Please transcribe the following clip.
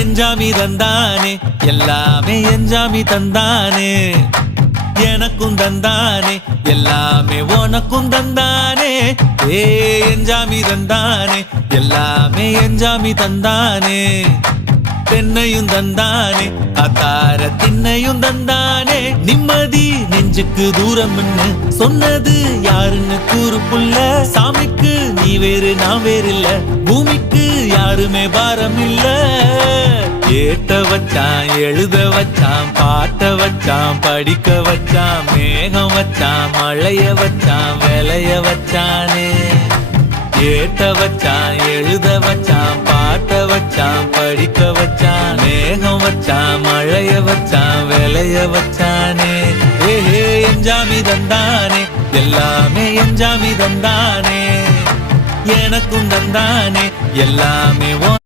எஞ்சாமி தந்தானே எல்லாமே எஞ்சாமி தந்தானே எனக்கும் தந்தானே எல்லாமே உனக்கும் தந்தானே ஏ எஞ்சாமி தந்தானே எல்லாமே எஞ்சாமி தந்தானே தென்னையும் தந்தானே காத்தார திண்ணையும் தந்தானே நிம்மதி நெஞ்சுக்கு தூரம்னு சொன்னது யாருன்னு கூறு புள்ள சாமிக்கு நீ வேறு நான் வேறு இல்ல பூமிக்கு யாருமே பாரம் இல்ல ஏத்த வச்சான் எழுத வச்சான் பாட்ட வச்சான் படிக்க வச்சான் மேகம் வச்சான் மழைய வச்சான் விளைய வச்சானே ஏத்த வச்சான் எழுத வச்சான் பாட்ட வச்சான் படிக்க வச்சான் மேகம் வச்சான் மழைய வச்சான் விளைய வச்சானே ஏஹே எஞ்சாமி தந்தானே எல்லாமே எஞ்சாமி தந்தானே எனக்கும் தந்தானே எல்லாமே